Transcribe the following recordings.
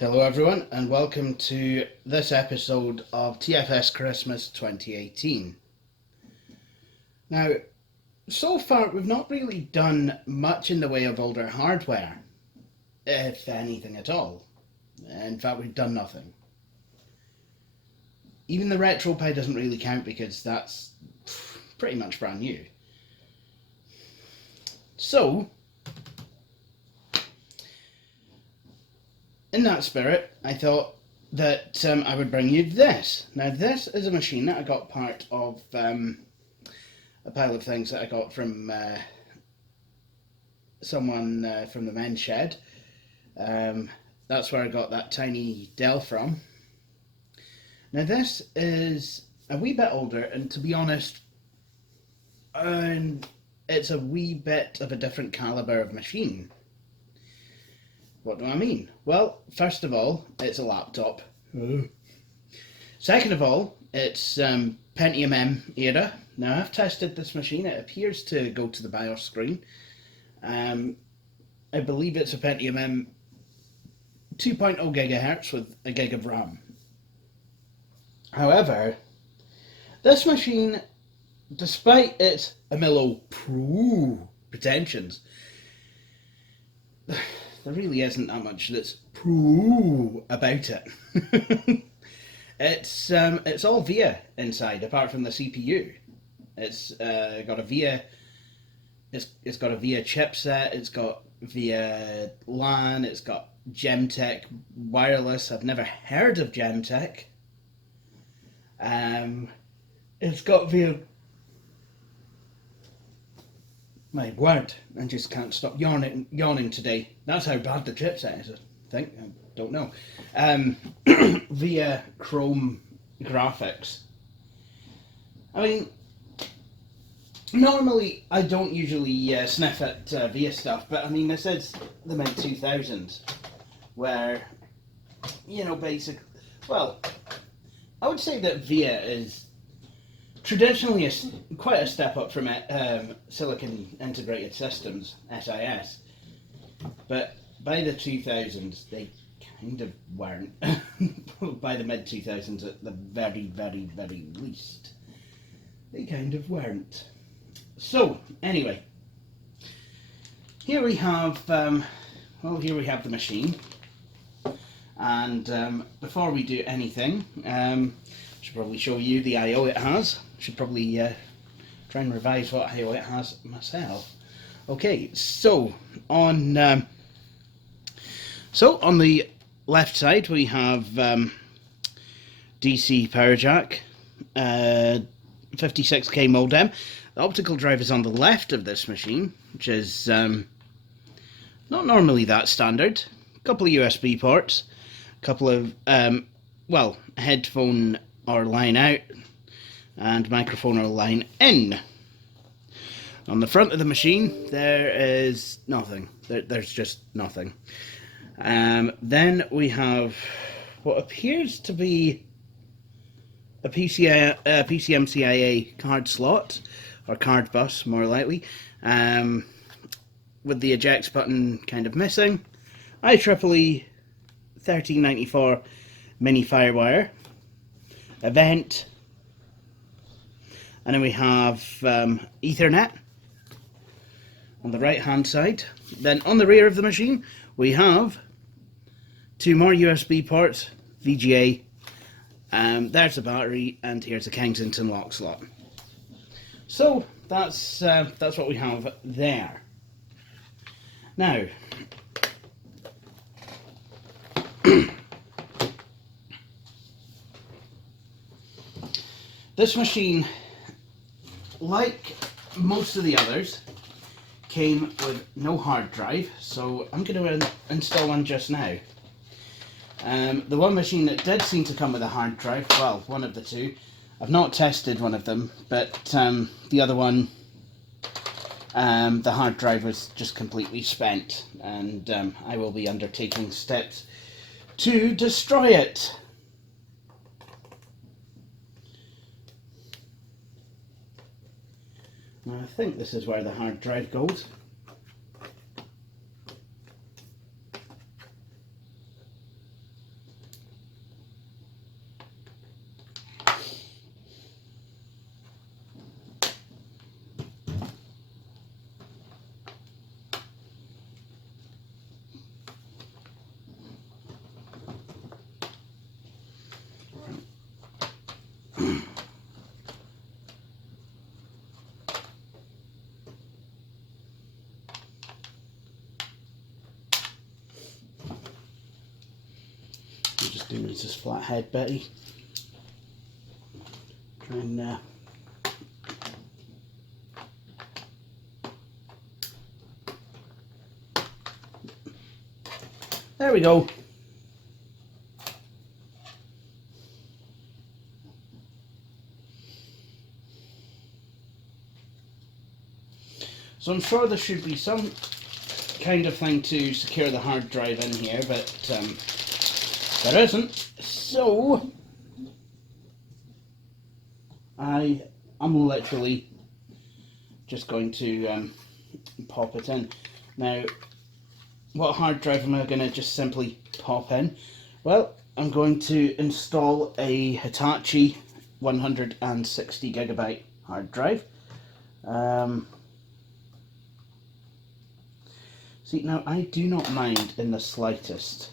Hello everyone and welcome to this episode of TFS Christmas 2018. Now, so far we've not really done much in the way of older hardware, if anything at all. In fact, we've done nothing. Even the RetroPie doesn't really count because that's pretty much brand new. So, in that spirit, I thought that I would bring you this. Now, this is a machine that I got part of a pile of things that I got from someone from the men's shed. That's where I got that tiny Dell from. Now, this is a wee bit older, and to be honest, it's a wee bit of a different calibre of machine. What do I mean? Well, first of all, it's a laptop. Second of all, it's Pentium M era. Now, I've tested this machine. It appears to go to the BIOS screen. I believe it's a Pentium M 2.0 gigahertz with a gig of RAM. However, this machine, despite its Amilo Pro pretensions, there really isn't that much that's pro about it. It's all VIA inside, apart from the CPU. It's got a VIA. It's got a VIA chipset. It's got VIA LAN. It's got Gemtech wireless. I've never heard of Gemtech. It's got VIA. My word, I just can't stop yawning today. That's how bad the chipset is, I think. I don't know. Via Chrome graphics. I mean, normally I don't usually sniff at VIA stuff, but I mean, this is the mid-2000s, where, you know, well, I would say that VIA is traditionally quite a step up from Silicon Integrated Systems, SIS, but by the 2000s they kind of weren't. By the mid-2000s at the very, very, very least, they kind of weren't. So, anyway, here we have, here we have the machine, and before we do anything, should probably show you the I/O it has. Should probably try and revise what I/O it has myself. Okay, so on the left side we have DC power jack, 56k modem. The optical drive is on the left of this machine, which is not normally that standard. A couple of USB ports, a couple of headphone or line out, and microphone or line in. On the front of the machine there is nothing. There's just nothing. Then we have what appears to be a PCMCIA card slot, or card bus more likely, with the ejects button kind of missing. IEEE 1394 mini firewire, a vent, and then we have Ethernet on the right hand side. Then on the rear of the machine we have two more USB ports, VGA, there's the battery, and here's a Kensington lock slot. So that's what we have there. Now, this machine, like most of the others, came with no hard drive, so I'm going to install one just now. The one machine that did seem to come with a hard drive, well, one of the two, I've not tested one of them, but the other one, the hard drive was just completely spent, and I will be undertaking steps to destroy it. Now, I think this is where the hard drive goes. Do needs this flat head, Betty. Try and there we go. So I'm sure there should be some kind of thing to secure the hard drive in here, but there isn't. So I'm literally just going to pop it in. Now, what hard drive am I going to just simply pop in? Well, I'm going to install a Hitachi 160 gigabyte hard drive. See, now I do not mind in the slightest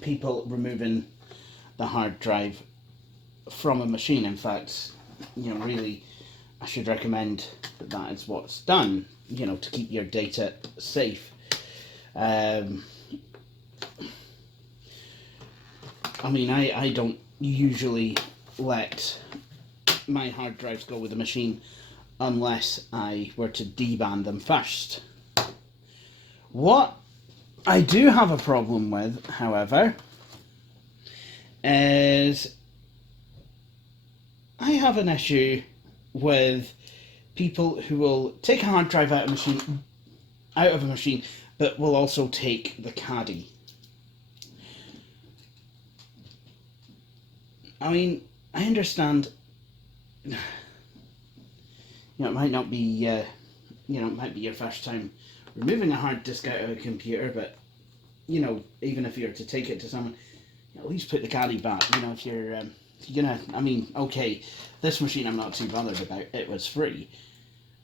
people removing the hard drive from a machine. In fact, you know, really, I should recommend that that is what's done, you know, to keep your data safe. I mean, I don't usually let my hard drives go with the machine unless I were to deban them first. What I do have a problem with, however, is I have an issue with people who will take a hard drive out of a machine, but will also take the caddy. I mean, I understand. You know, it might not be, you know, it might be your first time removing a hard disk out of a computer, but, you know, even if you were to take it to someone, at least put the caddy back. You know, if you're gonna, I mean, okay, this machine I'm not too bothered about, it was free.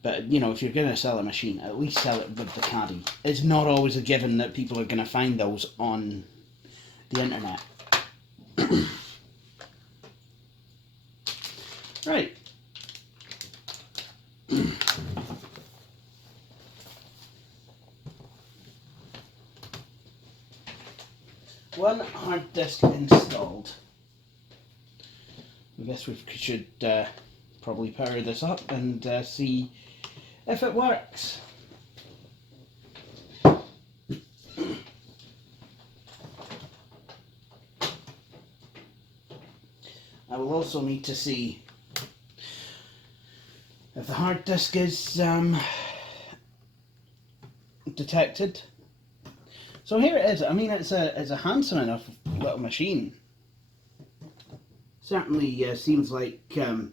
But, you know, if you're gonna sell a machine, at least sell it with the caddy. It's not always a given that people are gonna find those on the internet. Right. One hard disk installed. I guess we should probably power this up and see if it works. I will also need to see if the hard disk is detected. So here it is. I mean, it's a handsome enough little machine. Certainly seems like you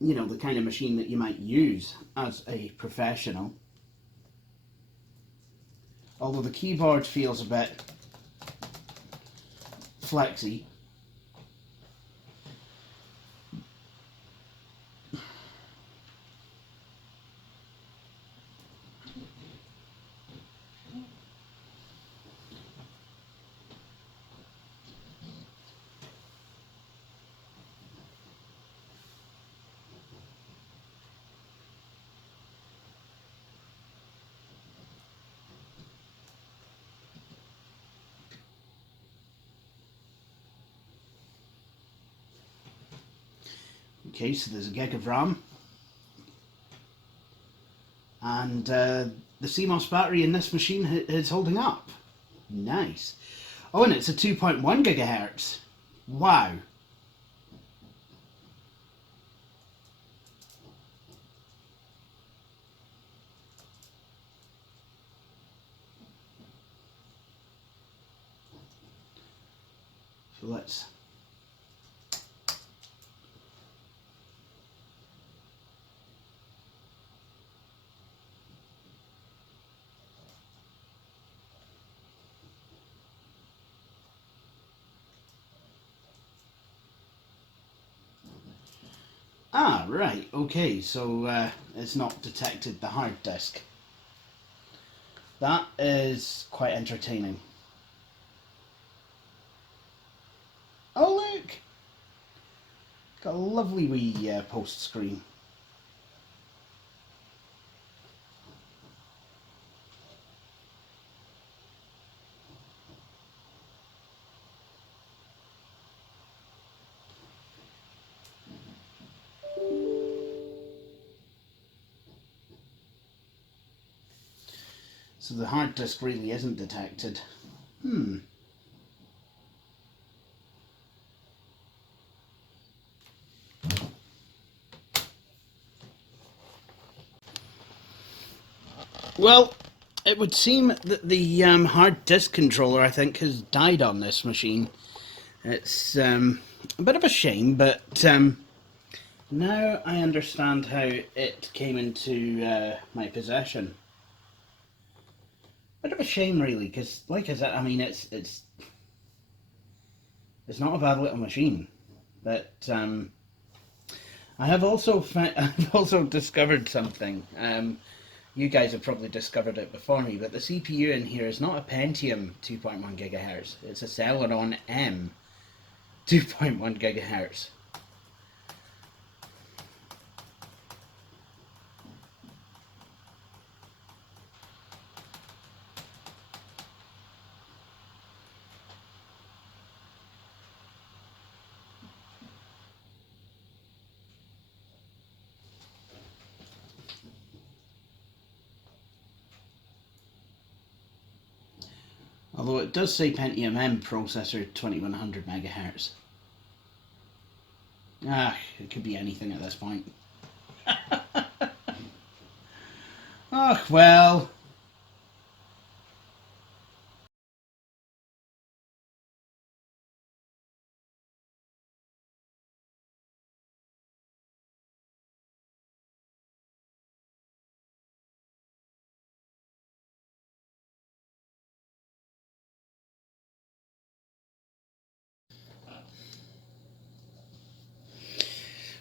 know, the kind of machine that you might use as a professional. Although the keyboard feels a bit flexy. Okay, so there's a gig of RAM, and the CMOS battery in this machine is holding up. Nice. Oh, and it's a 2.1 gigahertz. Wow. So let's right, okay, so it's not detected the hard disk. That is quite entertaining. Oh look! Got a lovely wee post screen. So the hard disk really isn't detected. Well, it would seem that the hard disk controller, I think, has died on this machine. It's a bit of a shame, but now I understand how it came into my possession. Bit of a shame, really, because, like I said, I mean, it's not a bad little machine, but I have also I've also discovered something. You guys have probably discovered it before me, but the CPU in here is not a Pentium 2.1 gigahertz. It's a Celeron M 2.1 gigahertz. Although it does say Pentium M processor 2100 megahertz. Ah, it could be anything at this point. Oh, well.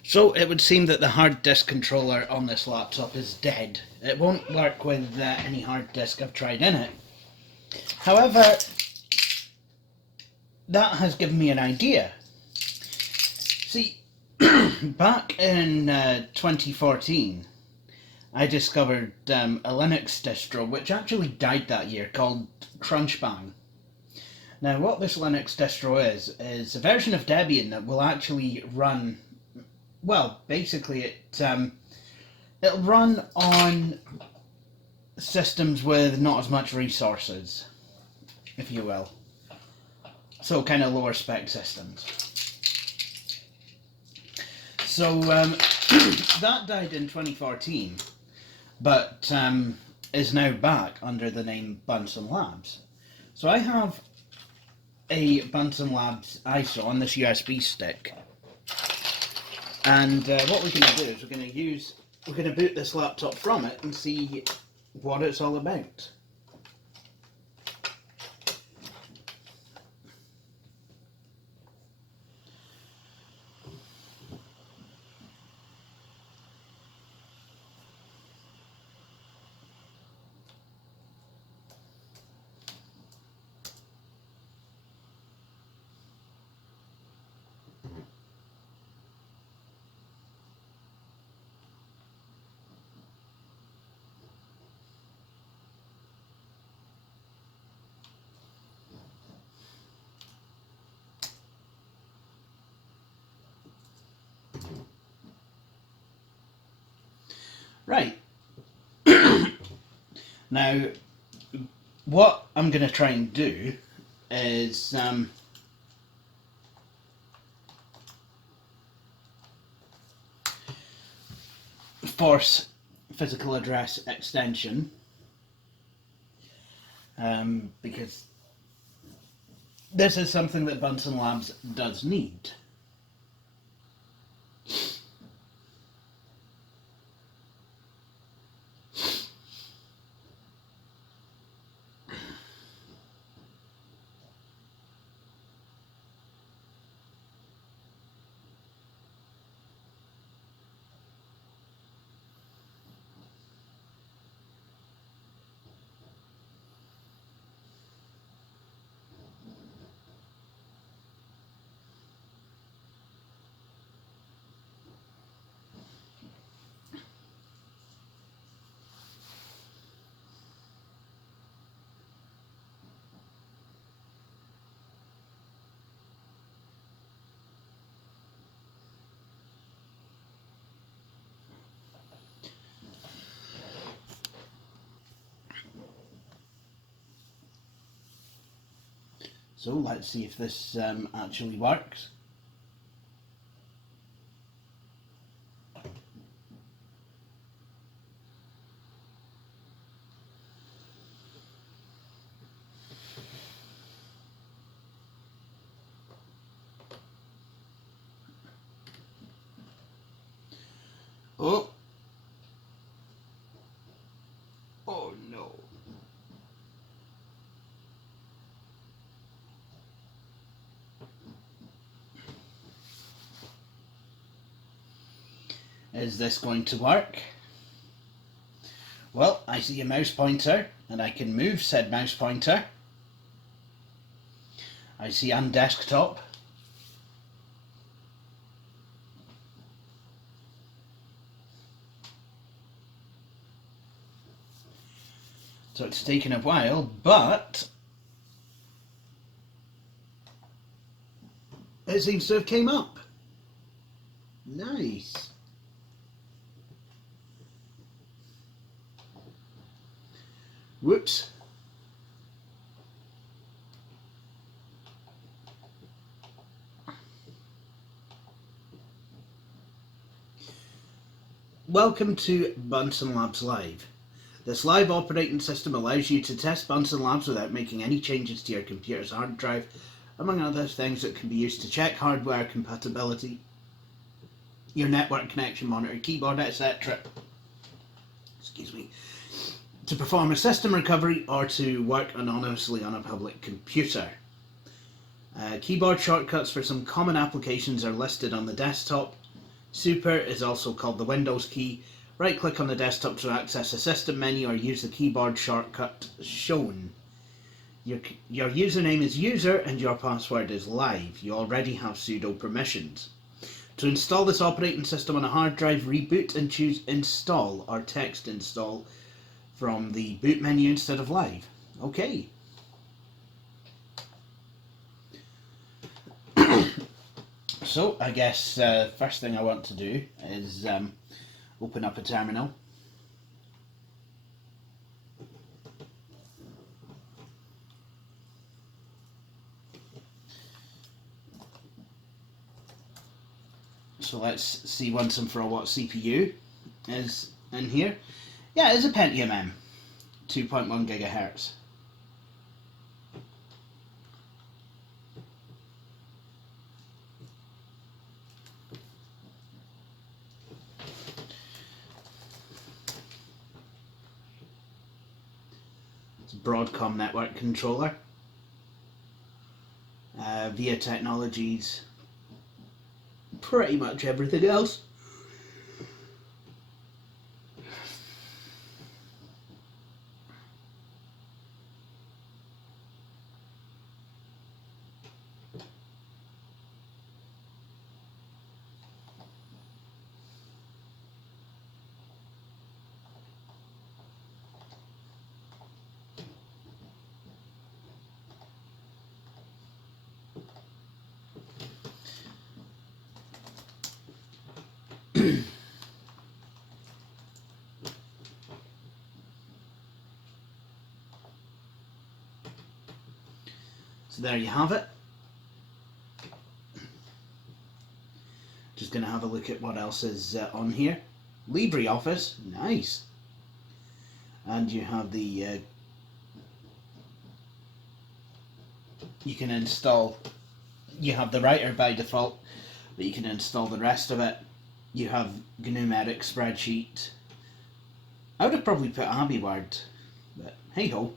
So it would seem that the hard disk controller on this laptop is dead. It won't work with any hard disk I've tried in it. However, that has given me an idea. See, back in 2014, I discovered a Linux distro which actually died that year called Crunchbang. Now, what this Linux distro is a version of Debian that will actually run, well, basically it'll run on systems with not as much resources, if you will. So kind of lower spec systems. So that died in 2014, but is now back under the name BunsenLabs. So I have a BunsenLabs ISO on this USB stick, and what we're going to do is we're going to boot this laptop from it and see what it's all about. Right. Now, what I'm going to try and do is force physical address extension, because this is something that BunsenLabs does need. So let's see if this actually works. Oh. Oh no. Is this going to work? Well, I see a mouse pointer, and I can move said mouse pointer. I see on desktop. So it's taken a while, but it seems to have came up. Nice. Whoops. Welcome to BunsenLabs Live. This live operating system allows you to test BunsenLabs without making any changes to your computer's hard drive, among other things that can be used to check hardware compatibility, your network connection, monitor, keyboard, etc. Excuse me. To perform a system recovery or to work anonymously on a public computer. Keyboard shortcuts for some common applications are listed on the desktop. Super is also called the Windows key. Right click on the desktop to access a system menu or use the keyboard shortcut shown. Your username is user and your password is live. You already have sudo permissions. To install this operating system on a hard drive, reboot and choose install or text install from the boot menu instead of live. Okay. So I guess first thing I want to do is open up a terminal. So let's see once and for all what CPU is in here. Yeah, it's a Pentium M, 2.1 gigahertz. It's a Broadcom network controller. VIA Technologies, pretty much everything else. So there you have it. Just going to have a look at what else is on here. LibreOffice, nice. And you have the you can install, you have the writer by default, but you can install the rest of it. You have numeric spreadsheet. I would have probably put AbiWord, but hey ho.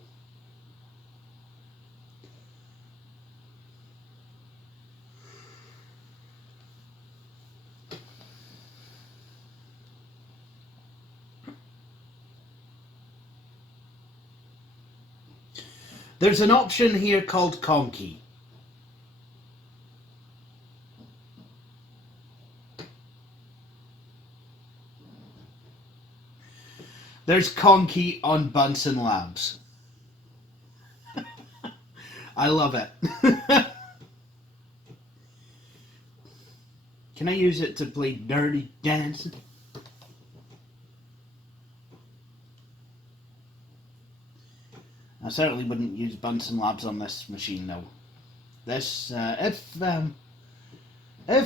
There's an option here called Conky. There's Conky on BunsenLabs. I love it. Can I use it to play Dirty Dancing? I certainly wouldn't use BunsenLabs on this machine though. This, if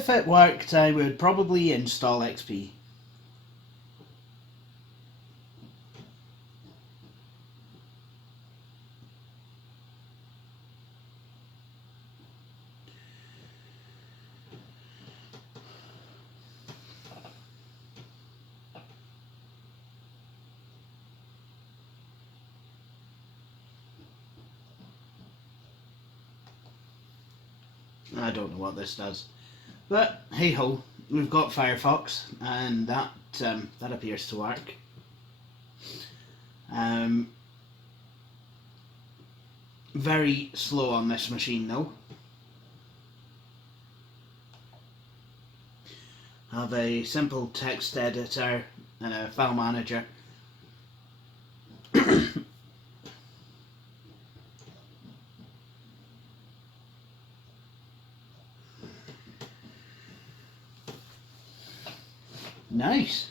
it worked, I would probably install XP. I don't know what this does, but hey ho, we've got Firefox, and that appears to work. Very slow on this machine though. Have a simple text editor and a file manager. Nice.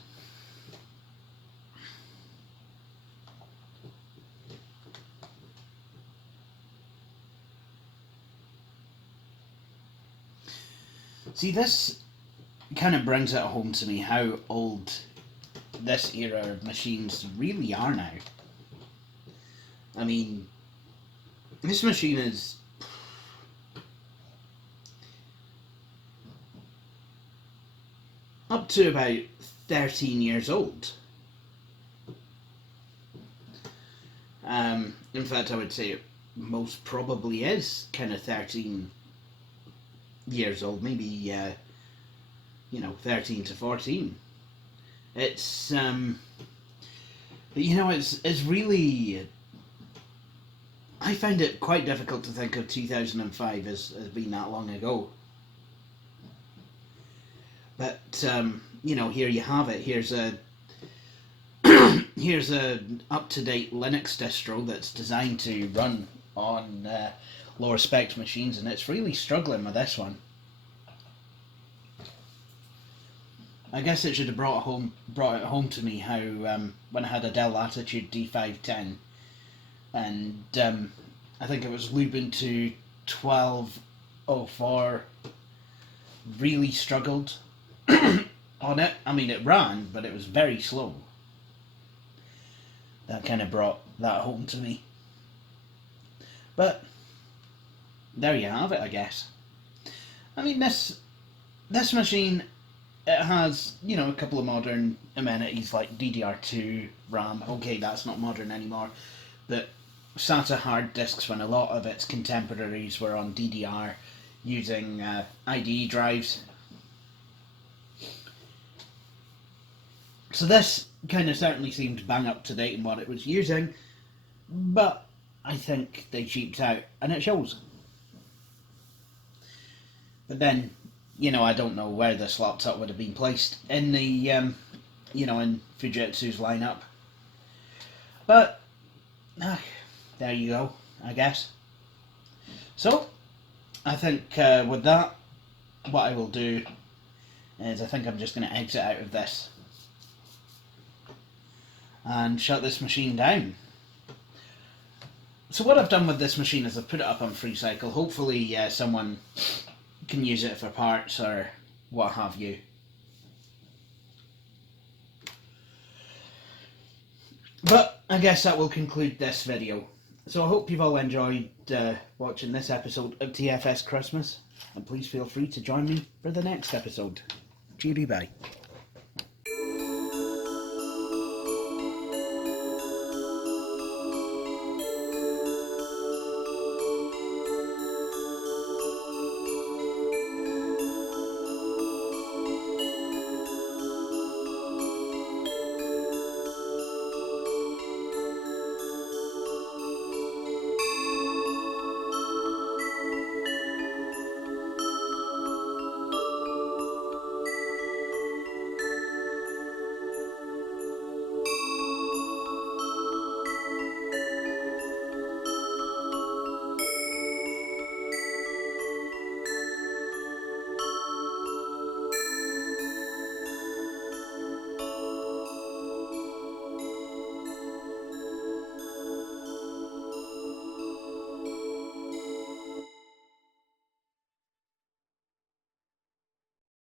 See, this kind of brings it home to me how old this era of machines really are now. I mean, this machine is up to about 13 years old. In fact, I would say it most probably is kind of 13 years old, maybe 13 to 14. It's it's really, I find it quite difficult to think of 2005 as being that long ago. But here you have it. Here's a here's a up-to-date Linux distro that's designed to run on lower spec machines, and it's really struggling with this one. I guess it should have brought it home to me how when I had a Dell Latitude D510, and I think it was Ubuntu 12.04, really struggled on it. I mean, it ran, but it was very slow. That kind of brought that home to me. But there you have it, I guess. I mean, this machine, it has, a couple of modern amenities like DDR2 RAM. Okay, that's not modern anymore, but SATA hard disks when a lot of its contemporaries were on DDR using IDE drives. So this kind of certainly seemed bang up to date in what it was using, but I think they cheaped out, and it shows. But then, I don't know where this laptop would have been placed in the, in Fujitsu's lineup. But, there you go, I guess. So, I think with that, what I will do is I think I'm just going to exit out of this and shut this machine down. So what I've done with this machine is I've put it up on FreeCycle. Hopefully someone can use it for parts or what have you. But I guess that will conclude this video. So I hope you've all enjoyed watching this episode of TFS Christmas, and please feel free to join me for the next episode. Cheery bye.